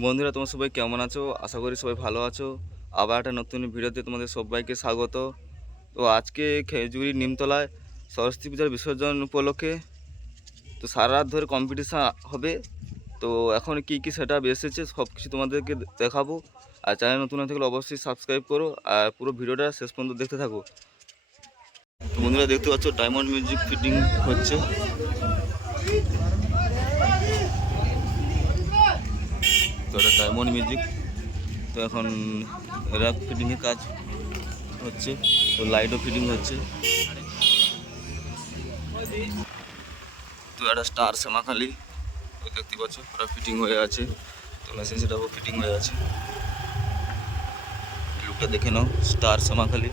বন্ধুরা, তোমরা সবাই কেমন আছো? আশা করি সবাই ভালো আছো। আবার একটা নতুন ভিডিওতে তোমাদের সবাইকে স্বাগত। তো আজকে খেজুরি নিমতলায় সরস্বতী পূজার বিসর্জন উপলক্ষে তো সারা রাত ধরে কম্পিটিশান হবে। তো এখন কি কি সেটআপ এসেছে সব কিছু তোমাদেরকে দেখাবো। আর চ্যানেল নতুন হয়ে থাকলে অবশ্যই সাবস্ক্রাইব করো আর পুরো ভিডিওটা শেষ পর্যন্ত দেখতে থাকো। তো বন্ধুরা, দেখতে পাচ্ছ ডায়মন্ড মিউজিক ফিটিং হচ্ছে। তো এটা ডায়মন্ড মিউজিক। তো এখন র্যাপ ফিটিংয়ের কাজ হচ্ছে, তো লাইটও ফিটিং হচ্ছে। তো একটা স্টার শ্যামাখালি দেখতে পাচ্ছ পুরো ফিটিং হয়ে আছে। তো মেশিন সেটাও ফিটিং হয়ে আছে। লুকটা দেখে নাও, স্টার শ্যামাখালি।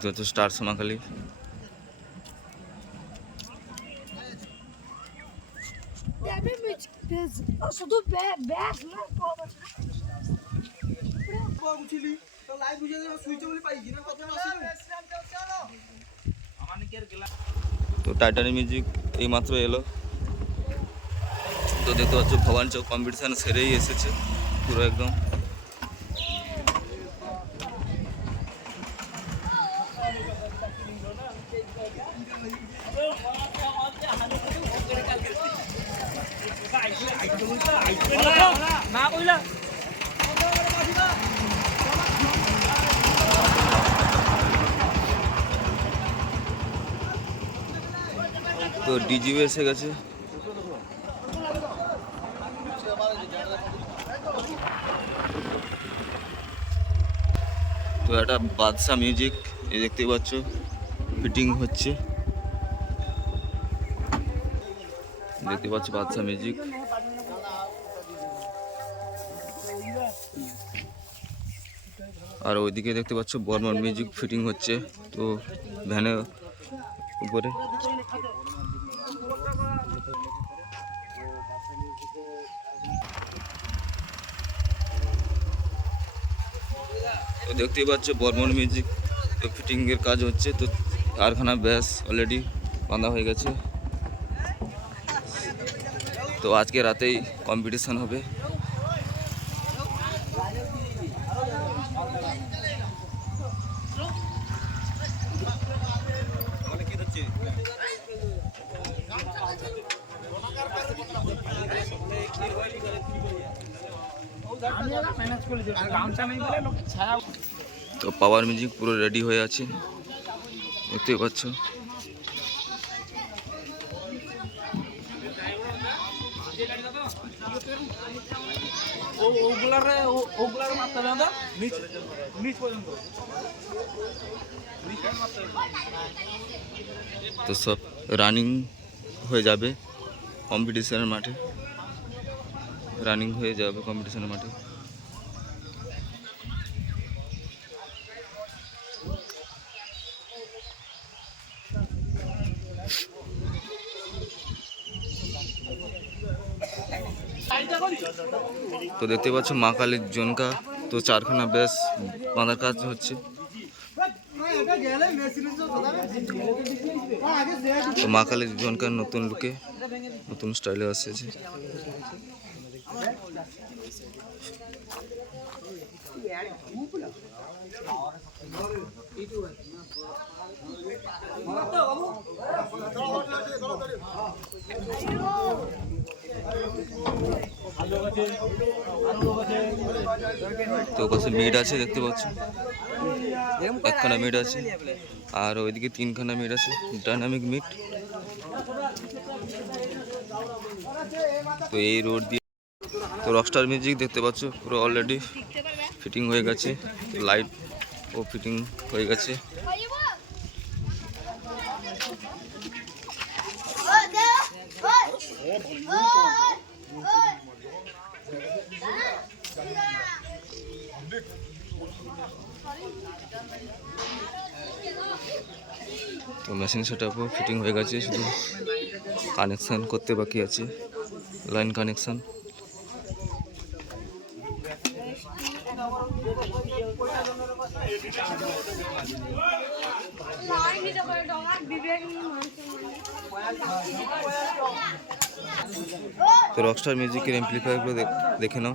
তো হচ্ছে স্টার শ্যামাখালি। তো টাইটানিক মিউজিক এইমাত্র এলো। তো দেখতে পাচ্ছ ভবানী চক কম্পিটিশান সেরেই এসেছে পুরো একদম। তো ডিজিও এসে গেছে। তো একটা বাদশা মিউজিক এই দেখতে পাচ্ছ ফিটিং হচ্ছে। দেখতে পাচ্ছ বাদশা মিউজিক। আর ওইদিকে দেখতে পাচ্ছ বর্মন মিউজিক ফিটিং হচ্ছে। তো ভ্যানের উপরে তো দেখতেই পাচ্ছ বর্মন মিউজিক তো ফিটিংয়ের কাজ হচ্ছে। তো কারখানা ব্যাস অলরেডি বাঁধা হয়ে গেছে। তো আজকে রাতেই কম্পিটিশান হবে। তো পাওয়ার মিউজিক পুরো রেডি হয়ে আছে, দেখতে পাচ্ছ। তো সব রানিং হয়ে যাবে কম্পিটিশনের মাঠে, রানিং হয়ে যাবে কম্পিটিশনের মাঠে। তো দেখতে পাচ্ছ মা কালীর জনকা তো চারখানা বেশ বাঁধার কাজ হচ্ছে। তো মা কালীর জনকার নতুন লুকে নতুন স্টাইলে আসছে। তো কাছে মিড আছে, দেখতে পাচ্ছ একখানা মিড আছে আর ওইদিকে তিনখানা মিড আছে, ডাইনামিক মিড। তো এই রোড দিয়ে তো রকস্টার মিউজিক দেখতে পাচ্ছ পুরো অলরেডি ফিটিং হয়ে গেছে, লাইট ও ফিটিং হয়ে গেছে। তো মেশিন সেটআপও ফিটিং হয়ে গেছে, শুধু কানেকশান করতে বাকি আছে, লাইন কানেকশান। তো রকস্টার মিউজিকের এমপ্লিফায়ারগুলো দেখে নাও।